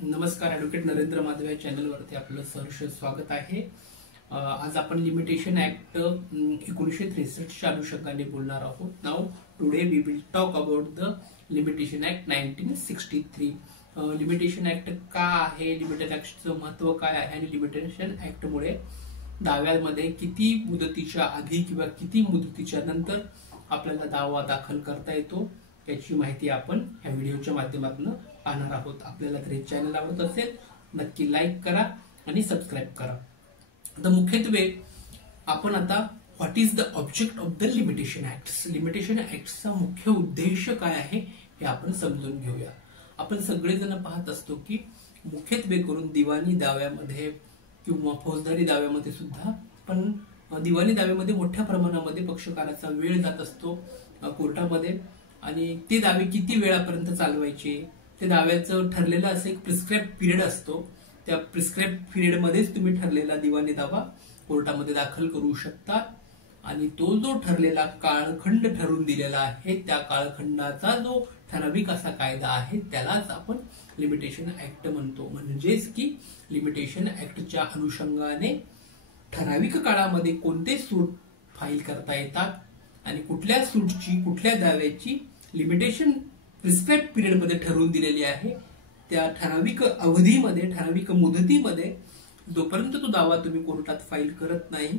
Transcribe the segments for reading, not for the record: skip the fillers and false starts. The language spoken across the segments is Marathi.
नमस्कार, ॲडव्होकेट नरेंद्र माधव या चॅनलवरती आपलं सहर्ष स्वागत आहे। आज आपण लिमिटेशन ऍक्ट 1963च्या अनुषंगाने बोलणार आहोत। Now today we will talk about the limitation act 1963। Limitation act का आहे, लिमिटेशन ऍक्टचं महत्व काय आहे आणि लिमिटेशन ऍक्ट मुळे दाव्यामध्ये किती मुदतीच्या आधी किंवा किती मुदतीच्या नंतर आपल्याला दावा दाखल करता येतो याची माहिती आपण या व्हिडिओच्या माध्यमातून पाहणार आहोत। आपल्याला जर हे चॅनल आवडत असेल नक्की लाईक करा आणि सबस्क्राइब करा। तर मुख्यत्वे आपण आता what is the object of the limitation act, limitation ऍक्टचा मुख्य उद्देश काय आहे हे आपण समजून घेऊया। आपण सगळेजण पाहत असतो की मुख्यत्वे करून दिवाणी दाव्यामध्ये किंवा फौजदारी दाव्यामध्ये सुद्धा पण दिवाणी दाव्यामध्ये मोठ्या प्रमाणामध्ये पक्षकाराचा वेळ जात असतो कोर्टामध्ये आणि ते दावे किती वेळापर्यंत चालवायचे ते दाव्याचं ठरलेलं असं एक प्रिस्क्राइब पिरियड असतो। त्या प्रिस्क्राइब पिरियड मध्येच तुम्ही ठरलेला दिवाणी दावा कोर्टामध्ये दाखल करू शकता आणि तो जो ठरलेला कालखंड ठरवून दिलेला आहे त्या कालखंडाचा जो ठराविक असा कायदा आहे त्यालाच आपण लिमिटेशन ऍक्ट म्हणतो। म्हणजेच की लिमिटेशन ऍक्टच्या अनुषंगाने ठराविक काळामध्ये कोणते सूट फाईल करता येतात आणि कुठल्या सूटची कुठल्या दाव्याची लिमिटेशन प्रिस्क्राइब पिरियड मध्ये ठरवून दिलेली आहे त्या ठराविक अवधीमध्ये ठराविक मुदतीमध्ये जोपर्यंत तो दावा तुम्ही कोर्टात फाईल करत नाही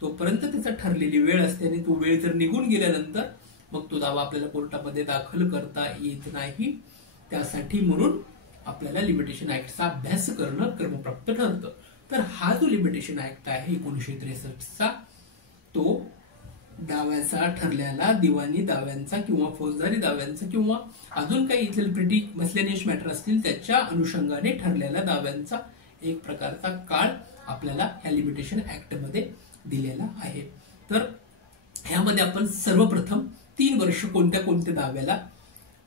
तोपर्यंत त्याचा ठरलेली वेळ असते आणि तो वेळ जर निघून गेल्यानंतर मग तो दावा आपल्याला कोर्टामध्ये दाखल करता येत नाही। त्यासाठी म्हणून आपल्याला लिमिटेशन ऍक्टचा अभ्यास करणं क्रमप्राप्त ठरतं। तर हा जो लिमिटेशन ऍक्ट आहे 1963चा तो दाव्याचा ठरलेला दिवाणी दाव्यांचा किंवा फौजदारी दाव्यांचा किंवा अजून काही इथले प्रिटी मसलेनियस मॅटर असतील त्याच्या अनुषंगाने ठरलेल्या दाव्यांचा एक प्रकारचा काळ आपल्याला या लिमिटेशन ऍक्ट मध्ये दिलेला आहे। तर ह्यामध्ये आपण सर्वप्रथम 3 वर्ष कोणत्या कोणत्या दाव्याला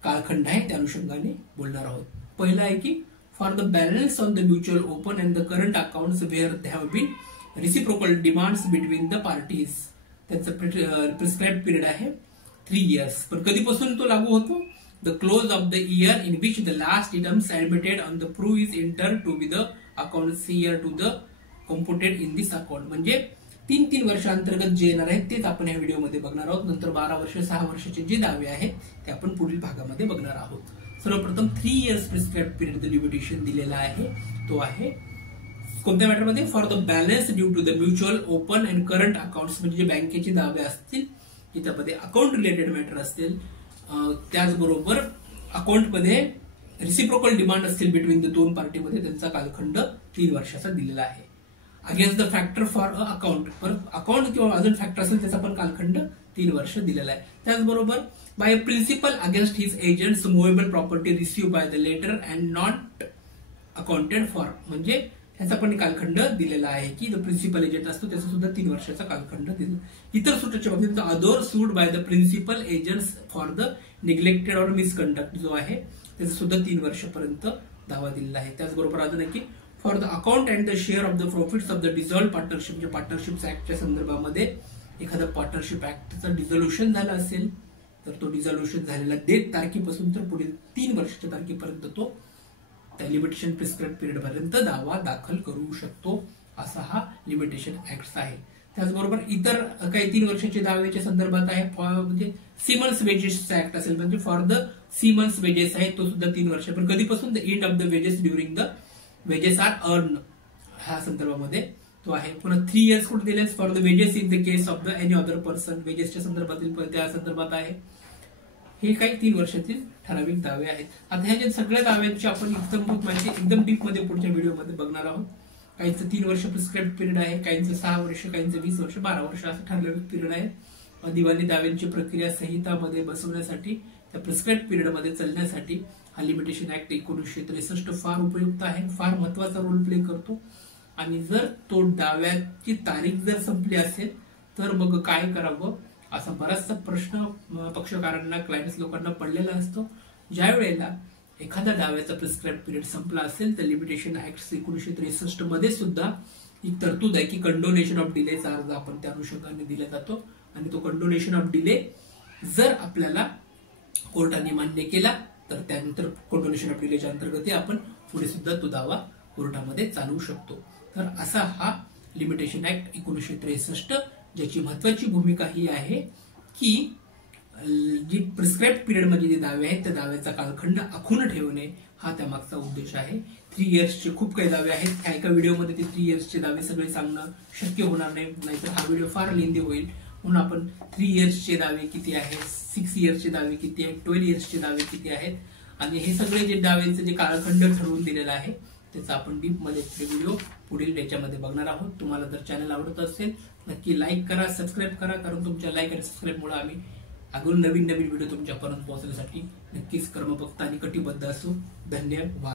कालखंड आहे त्या अनुषंगाने बोलणार आहोत। पहिला आहे की for the balance on the mutual open and the current accounts where they have been reciprocal demands between the parties, त्याचं प्रिस्क्राइब पिरियड आहे 3 इयर्स। पण कधीपासून तो लागू होतो? The close of the year in which the last items admitted on the proof is enter to be the account year to the computed in this account. म्हणजे 3 वर्षांतर्गत जे येणार आहेत तेच आपण या व्हिडिओमध्ये बघणार आहोत। नंतर 12 वर्ष 6 वर्षाचे जे दावे आहेत ते आपण पुढील भागामध्ये बघणार आहोत। सर्वप्रथम 3 इयर्स प्रिस्क्राइब पिरियड लिमिटेशन दिलेला आहे तो आहे कोणत्या मॅटरमध्ये? For the balance due to the mutual open and current accounts, म्हणजे जे बँकेचे दावे असतील त्यामध्ये अकाउंट रिलेटेड मॅटर असतील त्याचबरोबर अकाउंटमध्ये रिसिप्रोकल डिमांड असतील बिटवीन द 2 पार्टीमध्ये त्यांचा कालखंड 3 वर्षाचा दिलेला आहे। Against the factor for a account, per account किंवा अजून फॅक्टर असेल त्याचा पण कालखंड 3 वर्ष दिलेला आहे। त्याचबरोबर by principal against his agents movable property receive by the latter and not accounted for, म्हणजे ह्याचा पण कालखंड दिलेला आहे की जो प्रिन्सिपल एजंट असतो त्याचा सुद्धा 3 वर्षाचा कालखंड दिला। इतर सूटच्या बाबतीत other suit by the principal agents for the neglected or misconduct जो आहे त्याचा सुद्धा 3 वर्षापर्यंत दावा दिलेला आहे। त्याचबरोबर अजून आहे की for the account and the share of the profits of the dissolve partnership, म्हणजे पार्टनरशिप ऍक्टच्या संदर्भामध्ये एखादा पार्टनरशिप ऍक्टचं डिझोल्युशन झालं असेल तर तो डिझोल्युशन झालेला डेट तारखेपासून तर पुढील 3 वर्षाच्या तारखेपर्यंत तो त्या लिमिटेशन प्रिस्क्राइब पिरियड पर्यंत दावा दाखल करू शकतो असा हा लिमिटेशन ऍक्ट आहे। त्याचबरोबर इतर काही 3 वर्षाच्या दाव्याच्या संदर्भात आहे म्हणजे सीमन्स वेजेस ऍक्ट असेल म्हणजे फॉर द सीमन्स वेजेस आहे तो सुद्धा 3 वर्ष, पण कधीपासून the end of the wages during the wages are earn ह्या संदर्भामध्ये तो आहे। पुन्हा 3 इयर्स कुठे दिले for the wages in the case of the any other person, वेजेसच्या संदर्भातील त्या संदर्भात आहे। हे काही 3 वर्षातील ठराविक दावे आहेत। आता ह्या ज्या सगळ्या दाव्यांची आपण एकदम डीप मध्ये पुढच्या व्हिडिओमध्ये बघणार आहोत। काहींचं 3 वर्ष प्रिस्क्राइब पिरियड आहे, काहींचं 6 वर्ष, काहींचं 20 वर्ष, 12 वर्ष असं ठरलेलं पिरियड आहे। दिवाणी दाव्यांची प्रक्रिया संहितामध्ये बसवण्यासाठी त्या प्रिस्क्राइब पिरियड मध्ये चालण्यासाठी हा लिमिटेशन ऍक्ट 1963 फार उपयुक्त आहे, फार महत्वाचा रोल प्ले करतो। आणि जर तो दाव्याची तारीख जर संपली असेल तर मग काय करावं असा बराचसा प्रश्न पक्षकारांना क्लायंट्स लोकांना पडलेला असतो। ज्या वेळेला एखाद्या दाव्याचा प्रिस्क्राइब पिरियड संपला असेल तर लिमिटेशन ऍक्ट 1963 मध्ये सुद्धा एक तरतूद आहे की कंडोनेशन ऑफ डिलेचा अर्ज आपण त्या अनुषंगाने दिला जातो आणि तो कंडोनेशन ऑफ डिले जर आपल्याला कोर्टाने मान्य केला तर त्यानंतर कंडोनेशन ऑफ डिलेच्या अंतर्गत आपण पुढे सुद्धा तो दावा कोर्टामध्ये चालवू शकतो. तर असा हा लिमिटेशन ऍक्ट 1963, ज्याची महत्वाची भूमिका ही आहे की जी प्रिस्क्राईब पिरियड मध्ये जे दावे आहेत त्या दाव्याचा कालखंड आखून ठेवणे हा त्यामागचा उद्देश आहे. 3 इयर्सचे खूप काही दावे आहेत. ह्या एका व्हिडिओमध्ये ते 3 इयर्सचे दावे सगळे सांगणं शक्य होणार नाही, नाहीतर हा व्हिडिओ फार लेंदी होईल. म्हणून आपण 3 इयर्सचे दावे किती आहेत, 6 इयर्सचे दावे किती आहेत, 12 इयर्सचे दावे किती आहेत आणि हे सगळे जे दाव्यांचे जे कालखंड ठरवून दिलेला आहे त्याचा आपण डीप मध्ये व्हिडिओ पुढील याच्यामध्ये बघणार आहोत. तुम्हाला जर चॅनल आवडत असेल नक्की लाईक करा, सबस्क्राईब करा, कारण तुमच्या लाईक आणि सबस्क्राईबमुळे आम्ही अजून नवीन व्हिडिओ तुमच्यापर्यंत पोहोचण्यासाठी नक्कीच कर्मभक्त आणि कटिबद्ध असू. धन्यवाद.